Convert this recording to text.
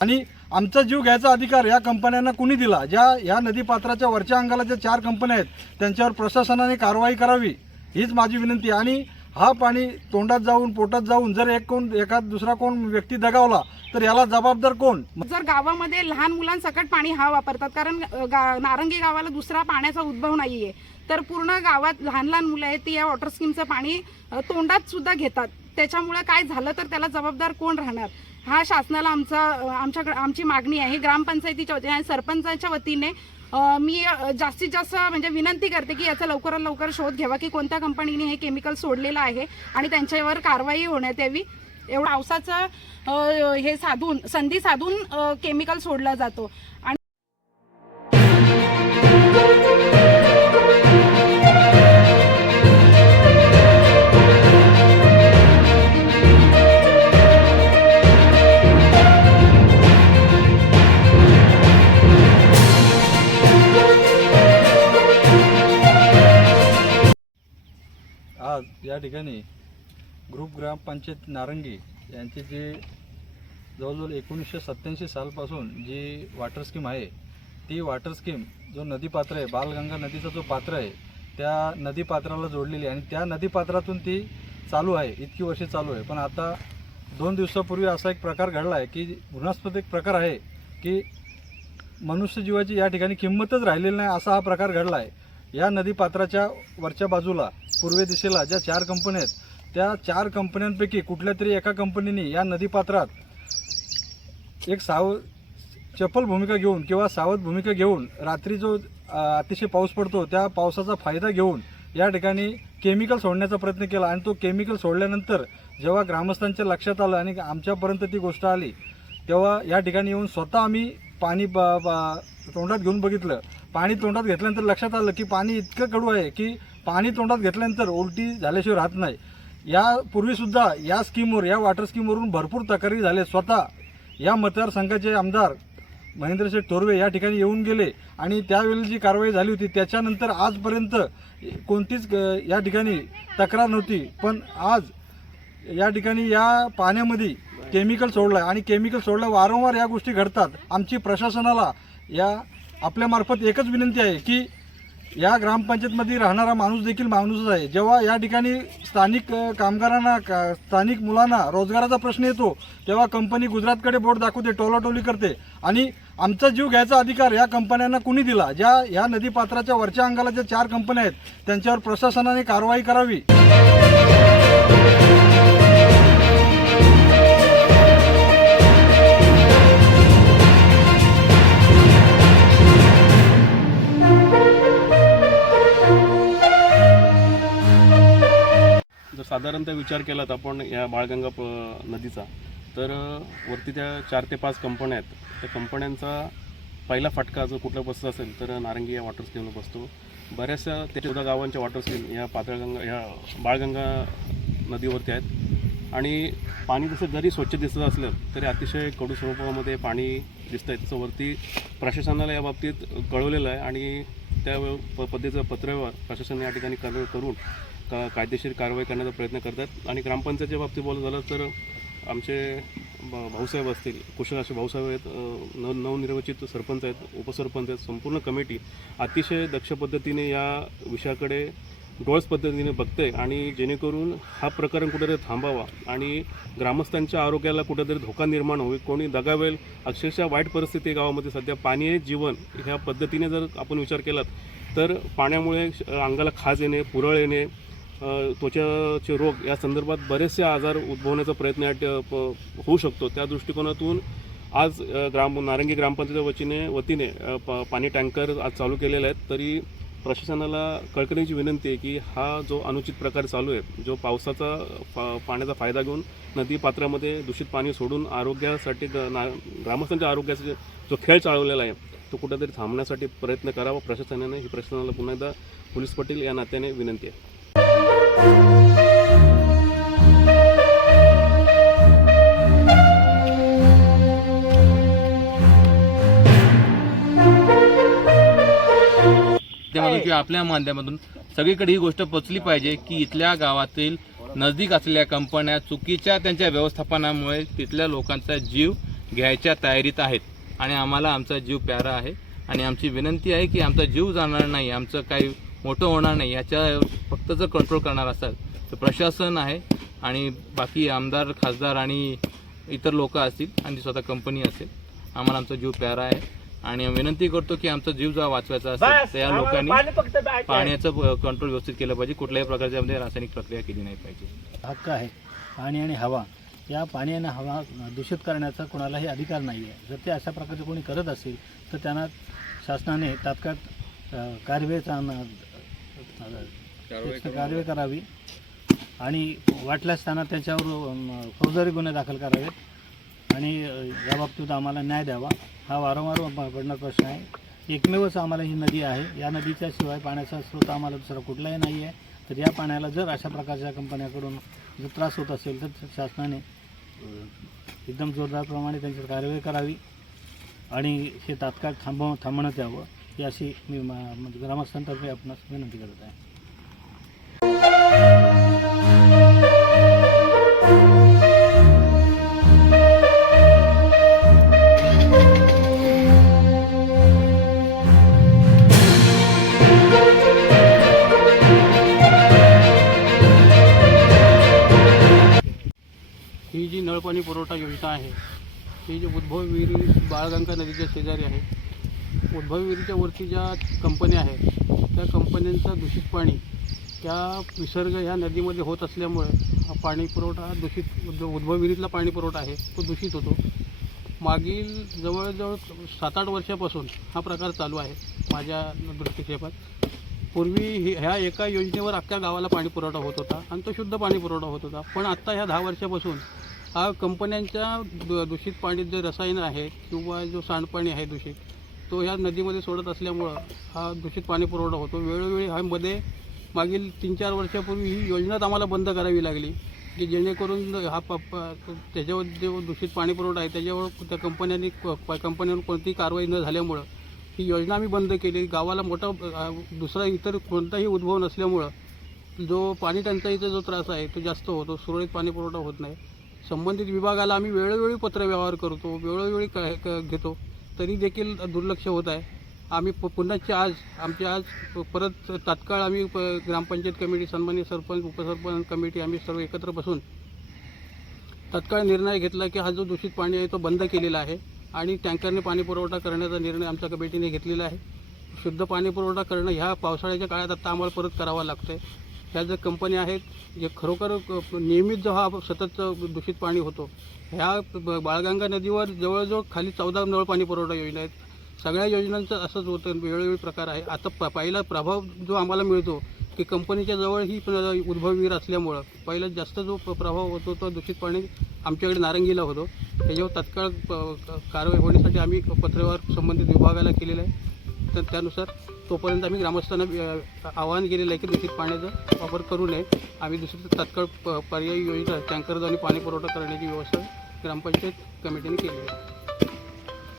आणि आमचा जीव घ्यायचा अधिकार या कंपन्यांना कुणी दिला? ज्या या नदीपात्राच्या वरच्या अंगाला ज्या चार कंपन्या आहेत त्यांच्यावर प्रशासनाने कारवाई करावी हीच माझी विनंती आणि हा पाणी तोंडात जाऊन पोटात जाऊन जर एक कोण एखाद दुसरा कोण व्यक्ती दगावला तर याला जबाबदार कोण? जर गावामध्ये लहान मुलांसकट पाणी हा वापरतात कारण गा नारंगी गावाला दुसरा पाण्याचा उद्भव नाहीये तर पूर्ण गावात लहान लहान मुलं आहेत ती या वॉटर स्कीमचं पाणी तोंडात सुद्धा घेतात. त्याच्यामुळे काय झालं तर त्याला जबाबदार कोण राहणार? हा शासनाला आमचा आमच्याकडे आमची मागणी आहे. ग्रामपंचायतीच्या वतीने आणि सरपंचाच्या वतीने मी जास्तीत जास्त म्हणजे विनंती करते की याचा लवकरात लवकर शोध घ्यावा की कोणत्या कंपनीने हे केमिकल सोडलेलं आहे आणि त्यांच्यावर कारवाई होण्यात यावी. एवढं पावसाचं हे साधून संधी साधून केमिकल सोडला जातो. आणि या ठिकाणी ग्रुप ग्रामपंचायत नारंगी यांची जी जवळजवळ एकोणीसशे सत्त्याऐंशी सालपासून जी वॉटर स्कीम आहे ती वॉटर स्कीम जो नदीपात्र आहे बालगंगा नदीचा जो पात्र आहे त्या नदीपात्राला जोडलेली आहे आणि त्या नदीपात्रातून ती चालू आहे इतकी वर्षे चालू आहे. पण आता दोन दिवसापूर्वी असा एक प्रकार घडला आहे की घृणास्पद एक प्रकार आहे की मनुष्यजीवाची या ठिकाणी किंमतच राहिलेली नाही असा हा प्रकार घडला आहे. या नदीपात्राच्या वरच्या बाजूला पूर्वे दिशेला ज्या चार कंपन्या आहेत त्या चार कंपन्यांपैकी कुठल्या तरी एका कंपनीने या नदीपात्रात एक साव चपल भूमिका घेऊन किंवा सावध भूमिका घेऊन रात्री जो अतिशय पाऊस पडतो त्या पावसाचा फायदा घेऊन या ठिकाणी केमिकल सोडण्याचा प्रयत्न केला. आणि तो केमिकल सोडल्यानंतर जेव्हा ग्रामस्थांच्या लक्षात आलं आणि आमच्यापर्यंत ती गोष्ट आली तेव्हा या ठिकाणी येऊन स्वतः आम्ही पाणी ब- तोंडात घेऊन बघितलं. पाणी तोंडात घेतल्यानंतर लक्षात आलं की पाणी इतकं कडू आहे की पाणी तोंडात घेतल्यानंतर उलटी झाल्याशिवाय राहत नाही. यापूर्वीसुद्धा या स्कीमवर या वॉटर स्कीमवरून भरपूर तक्रारी झाल्या स्वतः या मतदारसंघाचे आमदार महेंद्रशेठ थोरवे या ठिकाणी येऊन गेले आणि त्यावेळी जी कारवाई झाली होती त्याच्यानंतर आजपर्यंत कोणतीच या ठिकाणी तक्रार नव्हती. पण आज या ठिकाणी या पाण्यामध्ये केमिकल सोडलं आणि केमिकल सोडलं वारंवार या गोष्टी घडतात. आमची प्रशासनाला या आपल्यामार्फत एकच विनंती आहे की या ग्रामपंचायतमध्ये राहणारा माणूस देखील माणूसच आहे. जेव्हा या ठिकाणी स्थानिक कामगारांना का स्थानिक मुलांना रोजगाराचा प्रश्न येतो तेव्हा कंपनी गुजरातकडे बोट दाखवते टोलाटोली करते. आणि आमचा जीव घ्यायचा अधिकार या कंपन्यांना कुणी दिला? ज्या ह्या नदीपात्राच्या वरच्या अंगाला ज्या चार कंपन्या आहेत त्यांच्यावर प्रशासनाने कारवाई करावी. साधारणतः विचार केलात आपण या बाळगंगा प नदीचा तर वरती त्या चार ते पाच कंपन्या आहेत. त्या कंपन्यांचा पहिला फटका जो कुठला बसत असेल तर नारंगी या वॉटर स्कीमला बसतो. बऱ्याचशा ते चौदा गावांच्या वॉटर स्कीम या पातळगंगा या बाळगंगा नदीवरती आहेत. आणि पाणी जसं जरी स्वच्छ दिसत असलं तरी अतिशय कडू स्वरूपामध्ये पाणी दिसतं आहे तसं वरती प्रशासनाला या बाबतीत कळवलेलं आहे. आणि त्या प पद्धतीचं पत्रव्यवहार प्रशासन या ठिकाणी कर करून का कायदेशीर कारवाई करण्याचा प्रयत्न करतात. आणि ग्रामपंचायतच्या बाबतीत बोलत झालं तर आमचे भाऊसाहेब असतील कुशल असे भाऊसाहेब आहेत नव नवनिर्वाचित सरपंच आहेत उपसरपंच आहेत संपूर्ण कमिटी अतिशय दक्ष पद्धतीने या विषयाकडे डोळस पद्धतीने बघते आणि जेणेकरून हा प्रकरण कुठेतरी थांबावा आणि ग्रामस्थांच्या आरोग्याला कुठेतरी धोका निर्माण होईल. कोणी दगावेल अक्षरशः वाईट परिस्थिती गावामध्ये सध्या. पाणी आहे जीवन. ह्या पद्धतीने जर आपण विचार केलात तर पाण्यामुळे श- अंगाला खाज येणे पुरळ येणे त्वचाचे रोग या संदर्भात बरेचसे आजार उद्भवण्याचा प्रयत्न या प- होऊ शकतो. त्या दृष्टिकोनातून आज ग्राम नारंगी ग्रामपंचायत वतीने वतीने प- पाणी टँकर आज चालू केलेले आहेत. तरी प्रशासनाला कळकळीची विनंती आहे की हा जो अनुचित प्रकार चालू आहे जो पावसाचा पा- पाण्याचा फायदा घेऊन नदी पात्रामध्ये दूषित पाणी सोडून आरोग्यासाठी ग- ना ग्रामस्थांच्या आरोग्याचा जो खेळ चालवलेला आहे तो कुठेतरी थांबण्यासाठी प्रयत्न करावा. प्रशासनाने ही प्रशासनाला पुन्हा एकदा पोलीस पाटील या नात्याने विनंती आहे. माध्यमातून किंवा आपल्या माध्यमातून सगळीकडे ही गोष्ट पोचली पाहिजे की इथल्या गावातील नजदीक असलेल्या कंपन्या चुकीच्या त्यांच्या व्यवस्थापनामुळे तिथल्या लोकांचा जीव घ्यायच्या तयारीत आहेत. आणि आम्हाला आमचा जीव प्यारा आहे. आणि आमची विनंती आहे की आमचा जीव जाणार नाही आमचं काही मोठं होणार नाही याच्या फक्त जर कंट्रोल करणार असाल तर प्रशासन आहे आणि बाकी आमदार खासदार आणि इतर लोक असतील आणि स्वतः कंपनी असेल आम्हाला आमचा जीव प्यारा आहे. आणि विनंती करतो की आमचा जीव जर वाचवायचा असेल तर या लोकांनी पाण्याचं कंट्रोल व्यवस्थित केलं पाहिजे. कुठल्याही प्रकारच्या मध्ये रासायनिक प्रक्रिया केली नाही पाहिजे. हक्क आहे. पाणी आणि हवा. या पाणी आणि हवा दूषित करण्याचा कोणालाही अधिकार नाही आहे. जर ते अशा प्रकारचे कोणी करत असेल तर त्यांना शासनाने तात्काळ अ, कारवाई करावी. आणि वाटल्यास त्यांना त्याच्यावर फौजदारी गुन्हे दाखल करावेत. आणि या बाबतीत आम्हाला न्याय द्यावा. हा वारंवार पडणारा प्रश्न आहे. एकमेवच आम्हाला ही नदी आहे. या नदीच्या शिवाय पाण्याचा स्रोत आम्हाला दुसरा कुठलाही नाही आहे तर या पाण्याला जर अशा प्रकारच्या कंपन्याकडून जर त्रास होत असेल तर शासनाने एकदम जोरदारप्रमाणे त्यांच्यावर कारवाई करावी. आणि हे तात्काळ थांबव थांबवण्यात यावं. ही अशी मी म्हणजे ग्रामस्थांतर्फे आपणास विनंती करत आहे. ही जी नळपाणी पुरवठा योजना आहे ही जी उद्भव विहिरी बाळगंगा नदीच्या शेजारी आहे उद्भव विहिरीच्या वरती ज्या कंपन्या आहेत त्या कंपन्यांचं दूषित पाणी त्या विसर्ग ह्या नदीमध्ये होत असल्यामुळे हा पाणी पुरवठा दूषित उद्भव विहिरीतला पाणी पुरवठा आहे तो दूषित होतो. मागील जवळजवळ सात आठ वर्षापासून हा प्रकार चालू आहे माझ्या दृष्टिक्षेपात. पूर्वी ही ह्या एका योजनेवर अख्ख्या गावाला पाणी पुरवठा होत होता आणि तो शुद्ध पाणी पुरवठा होत होता. पण आत्ता ह्या दहा वर्षापासून हा कंपन्यांच्या दूषित पाणीत जे रसायन आहे किंवा जो सांडपाणी आहे दूषित तो ह्या नदीमध्ये सोडत असल्यामुळं हा दूषित पाणी पुरवठा होतो. वेळोवेळी हा मध्ये मागील तीन चार वर्षापूर्वी ही योजनाच आम्हाला बंद करावी लागली की जेणेकरून हा प त्याच्यावर जे दूषित पाणी पुरवठा आहे त्याच्यावर त्या कंपन्यांनी कंपन्यांवर कोणतीही कारवाई न झाल्यामुळं ही योजना आम्ही बंद केली. गावाला मोठा दुसरा इतर कोणताही उद्भव नसल्यामुळं जो पाणी टंचाईचा जो त्रास आहे तो जास्त होतो. सुरळीत पाणी पुरवठा होत नाही. संबंधित विभागाला आम्ही वेळोवेळी पत्रव्यवहार करतो वेळोवेळी क- घेतो. तरी देखील दुर्लक्ष होत आहे. आम्ही प पुन्हाचे आज आमची आज परत तात्काळ आम्ही प ग्रामपंचायत कमिटी सन्मान्य सरपंच उपसरपंच कमिटी आम्ही सर्व एकत्र बसून तत्काळ निर्णय घेतला की हा जो दूषित पाणी आहे तो बंद केलेला आहे आणि टँकरने पाणी पुरवठा करण्याचा निर्णय आमच्या कमिटीने घेतलेला आहे. शुद्ध पाणी पुरवठा करणं ह्या पावसाळ्याच्या काळात आता आम्हाला परत करावा लागतं आहे ह्या ज्या कंपन्या आहेत जे खरोखर नियमित जो हा सतत दूषित पाणी होतो ह्या ब- बाळगंगा नदीवर जवळजवळ खाली चौदा नळ पाणी पुरवठा योजना आहेत. सगळ्या योजनांचं असंच होतं वेळोवेळी प्रकार आहे. आता प पहिला प्रभाव जो आम्हाला मिळतो की कंपनीच्या जवळ ही उद्भववीर असल्यामुळं पहिला जास्त जो प- प्रभाव होतो तो दूषित पाणी आमच्याकडे नारंगीला होतो. त्याच्यावर तत्काळ कारवाई होण्यासाठी आम्ही पत्रव्यवहार संबंधित विभागाला केलेलं आहे. तर त्यानुसार तोपर्यंत आम्ही ग्रामस्थांना आवाहन केलेलं आहे की दूषित पाण्याचा वापर करू नये. आम्ही दुसरी तात्काळ प- पर्यायी योजना टँकरद्वारे पाणी पुरवठा करण्याची व्यवस्था ग्रामपंचायत कमिटीने केली आहे.